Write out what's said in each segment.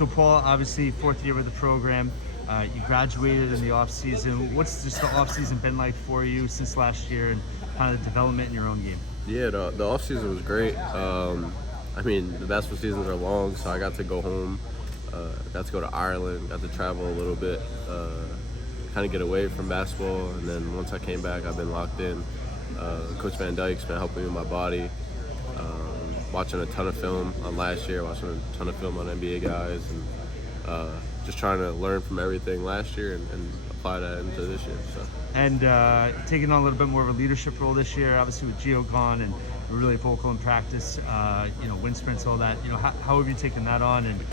So Paul, obviously fourth year with the program. You graduated in the offseason. What's just the offseason been like for you since last year and kind of the development in your own game? Yeah, the off season was great. I mean, the basketball seasons are long, so I got to go home. Got to go to Ireland. Got to travel a little bit, kind of get away from basketball. And then once I came back, I've been locked in. Coach Van Dyke's been helping me with my body. Watching a ton of film on last year, watching a ton of film on NBA guys, and just trying to learn from everything last year and apply that into this year. So. And taking on a little bit more of a leadership role this year, obviously with Gio gone and really vocal in practice, wind sprints, all that. How have you taken that on? And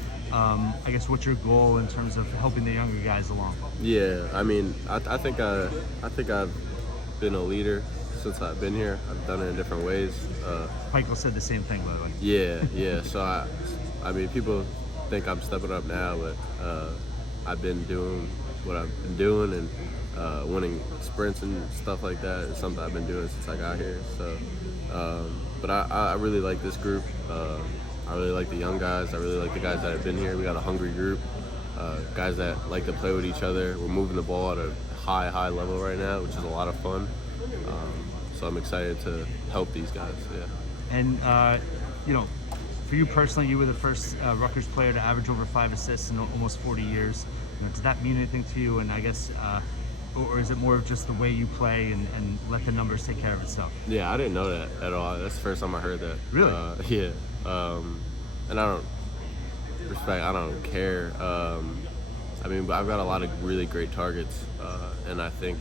I guess what's your goal in terms of helping the younger guys along? Yeah, I mean, I think I've been a leader since I've been here. I've done it in different ways. Michael said the same thing, by the way. Yeah. So I mean, people think I'm stepping up now, but I've been doing what I've been doing, and winning sprints and stuff like that is something I've been doing since I got here. So, but I really like this group. I really like the young guys. I really like the guys that have been here. We got a hungry group, guys that like to play with each other. We're moving the ball at a high level right now, which is a lot of fun. So I'm excited to help these guys. Yeah. And for you personally, you were the first Rutgers player to average over 5 assists in almost 40 years. Does that mean anything to you? And I guess, or is it more of just the way you play and let the numbers take care of itself? Yeah, I didn't know that at all. That's the first time I heard that. Really? Yeah. And I don't care. I mean, but I've got a lot of really great targets, and I think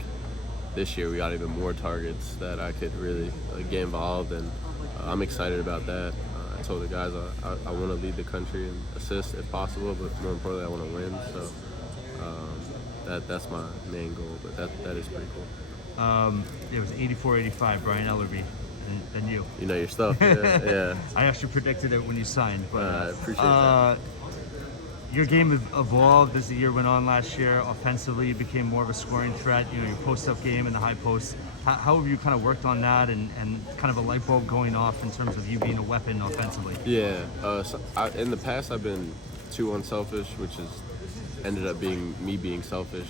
this year we got even more targets that I could really get involved, and I'm excited about that. I told the guys I want to lead the country and assist if possible, but more importantly, I want to win. So that's my main goal. But that is pretty cool. It was 84-85, Brian Ellerby, than you. You know your stuff. Yeah. I actually predicted it when you signed, but I appreciate that. Your game evolved as the year went on last year. Offensively, you became more of a scoring threat. Your post-up game and the high post. How have you kind of worked on that and kind of a light bulb going off in terms of you being a weapon offensively? Yeah. In the past, I've been too unselfish, which has ended up being me being selfish.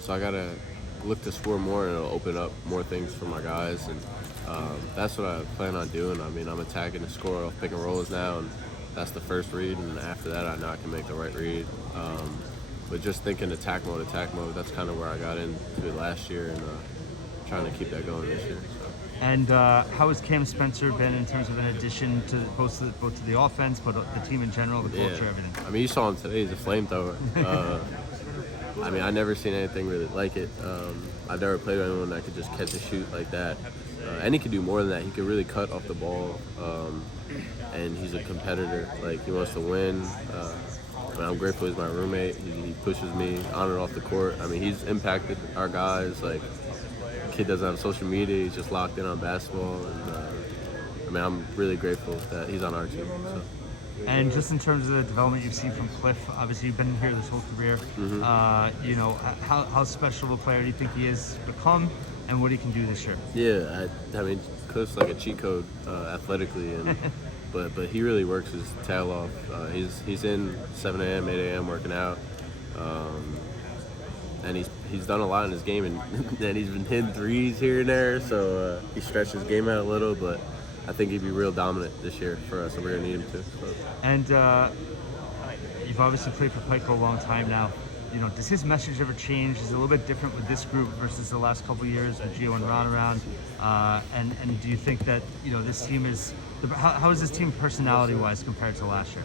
So I gotta look to score more, and it'll open up more things for my guys. And that's what I plan on doing. I mean, I'm attacking the score off pick and rolls now, and that's the first read, and after that I know I can make the right read. But just thinking attack mode, that's kind of where I got into it last year, and trying to keep that going this year. So. And how has Cam Spencer been in terms of an addition to both to the offense, but the team in general, the culture, everything? I mean, you saw him today, he's a flamethrower. I mean, I've never seen anything really like it. I've never played with anyone that could just catch and shoot like that. And he could do more than that. He could really cut off the ball. And he's a competitor. Like, he wants to win. I mean, I'm grateful he's my roommate. He pushes me on and off the court. I mean, he's impacted our guys. Like, kid doesn't have social media. He's just locked in on basketball. And I mean, I'm really grateful that he's on our team. So. And just in terms of the development you've seen from Cliff, obviously you've been here this whole career. Mm-hmm. How special of a player do you think he has become, and what he can do this year? Yeah, I mean, Cliff's like a cheat code athletically, and but he really works his tail off. He's in 7 a.m., 8 a.m. working out, and he's done a lot in his game, and he's been hitting threes here and there, so he stretched his game out a little, but I think he'd be real dominant this year for us, and we're going to need him to. So. And you've obviously played for Pike for a long time now. Does his message ever change? Is it a little bit different with this group versus the last couple of years with Gio and Ron around? And do you think that this team is how is this team personality-wise compared to last year?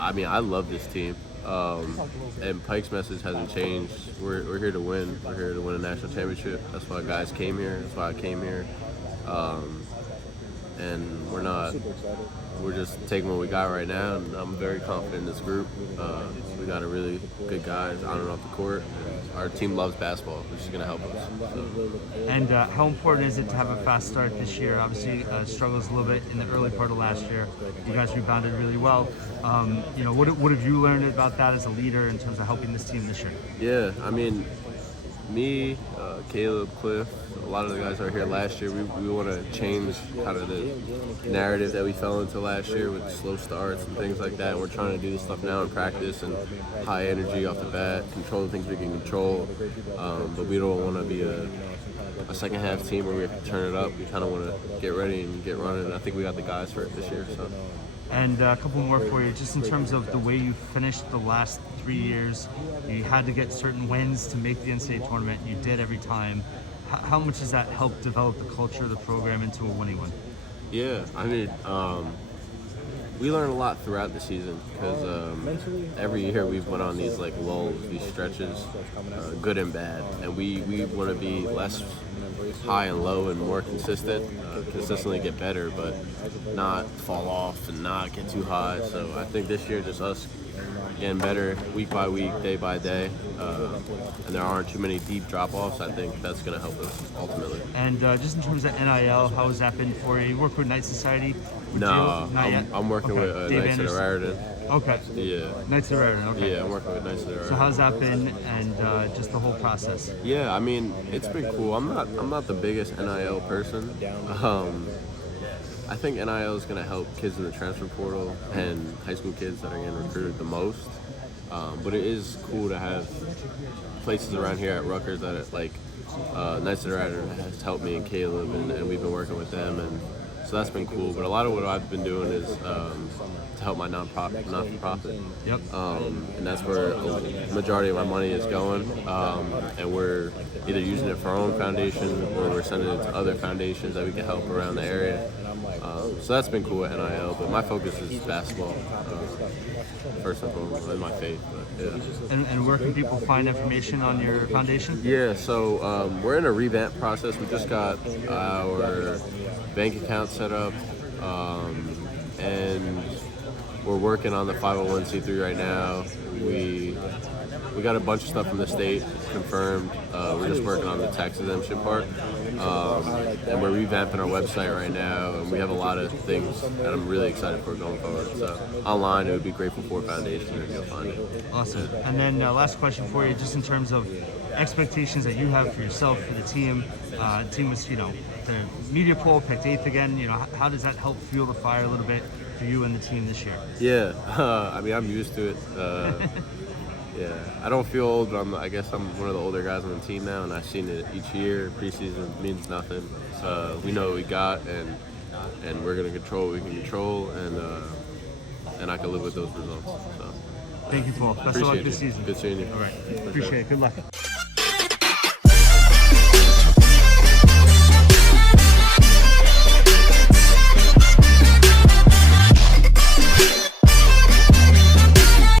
I mean, I love this team, and Pike's message hasn't changed. We're here to win. We're here to win a national championship. That's why guys came here. That's why I came here. And we're just taking what we got right now, and I'm very confident in this group. We got a really good guys on and off the court. Our team loves basketball, which is going to help us. So. And how important is it to have a fast start this year? Obviously, struggles a little bit in the early part of last year. You guys rebounded really well. What have you learned about that as a leader in terms of helping this team this year? Yeah, I mean, me, Caleb, Cliff, a lot of the guys that were here last year. We want to change kind of the narrative that we fell into last year with slow starts and things like that. And we're trying to do this stuff now in practice and high energy off the bat, control the things we can control. But we don't want to be a second half team where we have to turn it up. We kind of want to get ready and get running. And I think we got the guys for it this year. So. And a couple more for you, just in terms of the way you finished the last 3 years. You had to get certain wins to make the NCAA tournament. You did every time. How much does that help develop the culture of the program into a winning one? Yeah, I mean, we learned a lot throughout the season because every year we've went on these like lulls, these stretches, good and bad, and we want to be less high and low and more consistent, consistently get better, but not fall off and not get too high. So I think this year just us getting better week by week, day by day, and there aren't too many deep drop-offs. I think that's going to help us ultimately. And just in terms of NIL, how has that been for you? You work with Knight Society? No, I'm working with Knights of Raritan. Okay. Yeah. Knights of Raritan, okay. Yeah, I'm working with Knights of Raritan. So how's that been, and just the whole process? Yeah, I mean, it's been cool. I'm not the biggest NIL person. I think NIL is going to help kids in the transfer portal and high school kids that are getting recruited the most. But it is cool to have places around here at Rutgers that are like Knights of Raritan has helped me and Caleb, and we've been working with them, and so that's been cool. But a lot of what I've been doing is to help my non-for-profit. Yep. And that's where the majority of my money is going. And we're either using it for our own foundation or we're sending it to other foundations that we can help around the area. So that's been cool at NIL, but my focus is basketball, first and foremost, and my faith. But, yeah. And where can people find information on your foundation? Yeah, so we're in a revamp process. We just got our bank account set up, and we're working on the 501c3 right now. We got a bunch of stuff from the state confirmed. We're just working on the tax exemption part. And we're revamping our website right now, and we have a lot of things that I'm really excited for going forward. So online, it would be Grateful for Foundation, if you'll find it. Awesome. And then last question for you, just in terms of expectations that you have for yourself, for the team. The team was, the media poll picked 8th again. How does that help fuel the fire a little bit for you and the team this year? Yeah, I mean, I'm used to it. Yeah, I don't feel old, but I guess I'm one of the older guys on the team now, and I've seen it each year. Preseason means nothing. So we know what we got, and we're gonna control what we can control, and I can live with those results. So thank you, Paul. Best of luck this season. Good seeing you. All right. Appreciate it. Good luck.